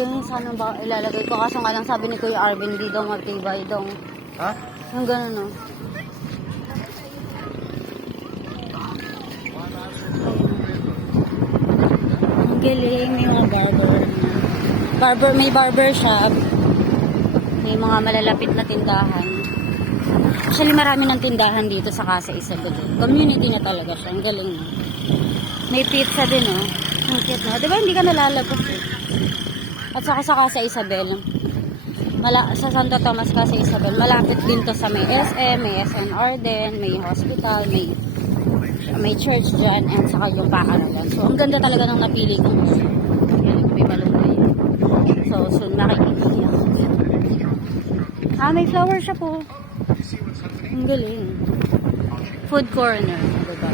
Ganyan sana ba ilalagay ko. Kaso nga lang sabi ni Kuya Arvin, di daw matibay daw. Ha? Yung gano'n, no? Ang galing. May mga barber. May barber shop. May mga malalapit na tindahan. Actually, marami ng tindahan dito sa Casa Isabel. Community na talaga siya. Ang galing, no? May pizza din, no? Ang cute, no? Diba hindi ka nalalabas, eh? At saka sa Casa Isabel, sa Santo Tomas Casa Isabel, malapit din to sa may SM, may SNR din, may hospital, may church dyan, and saka yung paaralan. So, ang ganda talaga ng napili ko. May malunggay. So, soon makikita niyo. May flower shop po. Ang galing. Food corner, diba?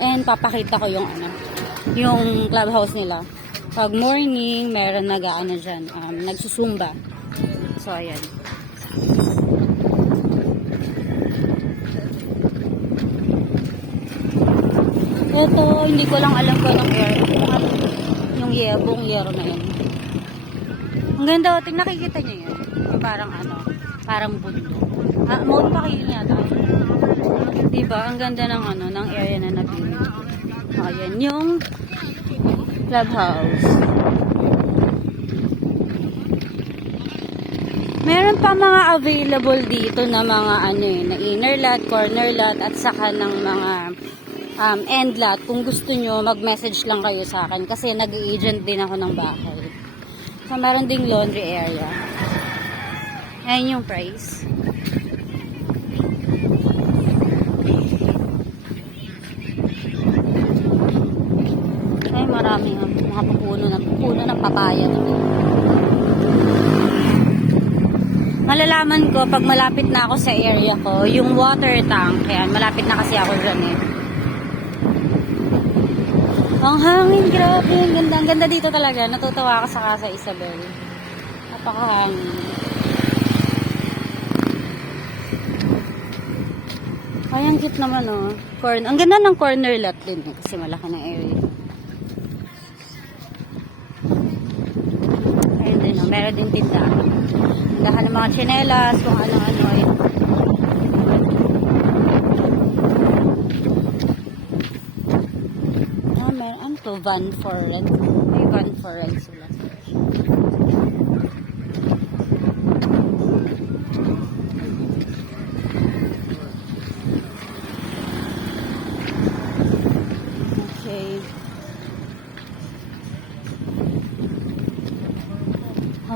And papakita ko yung clubhouse nila. Pag morning, meron nag-aano dyan, nagsusumba. So, ayan. Ito, hindi ko lang alam kung anong yung yero na yun. Ang ganda, nakikita niyo yun. Yung parang bundok. Mount Pakilin yata. Diba? Ang ganda ng area na napili. Ayan, yung clubhouse. Meron pa mga available dito na mga na inner lot, corner lot, at saka ng mga end lot. Kung gusto nyo, mag-message lang kayo sa akin kasi nag-agent din ako ng bahay. So, meron ding laundry area. Ayan yung price. Ay, maraming mga puno ng papaya. Malalaman ko pag malapit na ako sa area ko, yung water tank. Ayan, malapit na kasi ako dyan eh. Ang hangin, grabe. Ang ganda dito talaga. Natutuwa ako sa Casa Isabel. Napakahangin. Ay, ang cute naman, oh. Ang ganda ng corner lot din, eh, kasi malaki na area. Ayun din, oh. Meron din tindahan. Tindahan ng mga tsinelas, kung ano-ano, eh. Meron, ano to? Van for rent. May van for rent sila.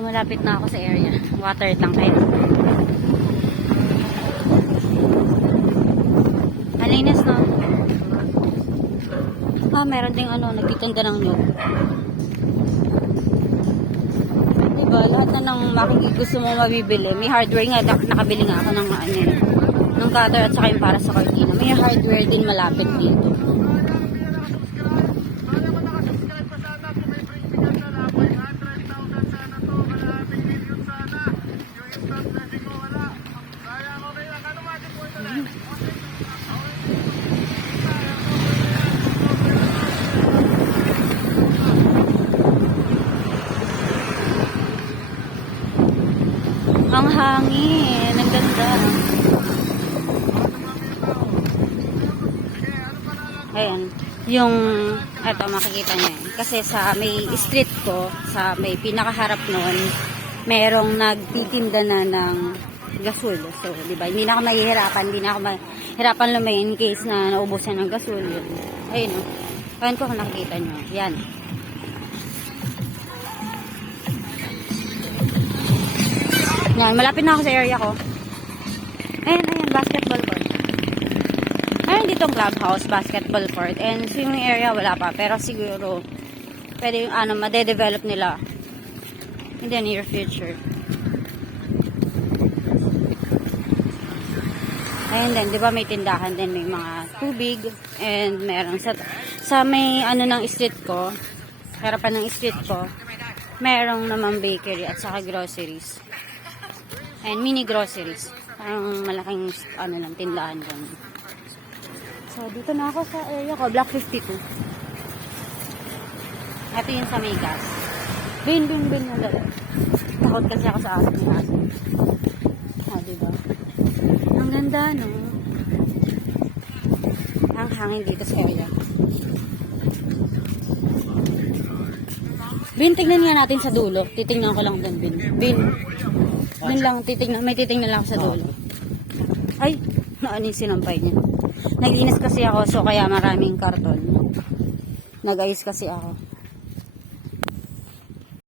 Malapit na ako sa area. Water tank kayo. Malinis, no? Meron ding nagtitinda ng nyug. Diba? Lahat na ng gusto mo mabibili. May hardware nga. Nakabili nga ako ng ng cutter at saka yung para sa cortina. May hardware din malapit dito. Ang hangin, ang ganda. Ayan, eto makikita niyo yan. Kasi sa may street ko, sa may pinakaharap noon, merong nagtitinda na ng gasol. So, di ba, hindi na ako mahihirapan lumayan in case na naubusan ng gasol. Ayun, ayun ko kung nakikita niyo. Yan. Yan, malapit na ako sa area ko. Ayan, basketball court. Ayan ditong clubhouse, basketball court. And swimming area, wala pa. Pero siguro, pwede yung made-develop nila in the near future. Ayan din, di ba may tindahan din, may mga tubig. And meron sa may ng street ko, harapan ng street ko, merong naman bakery at saka groceries. And mini groceries. Parang malaking lang, tindahan doon. So, dito na ako sa area ko. Block 52. Ito yung sa may gas. Bin yung dali. Takot kasi ako sa akin ng aso. Diba? Ang ganda, no? Ang hangin dito sa area. Bin, tignan nga natin sa dulo. Titingnan ko lang doon, Bin. Bin lang, may titingnan lang ako sa dulo. Ay, ano yung sinampay niya. Naglinis kasi ako, so kaya maraming karton. Nag-ayos kasi ako.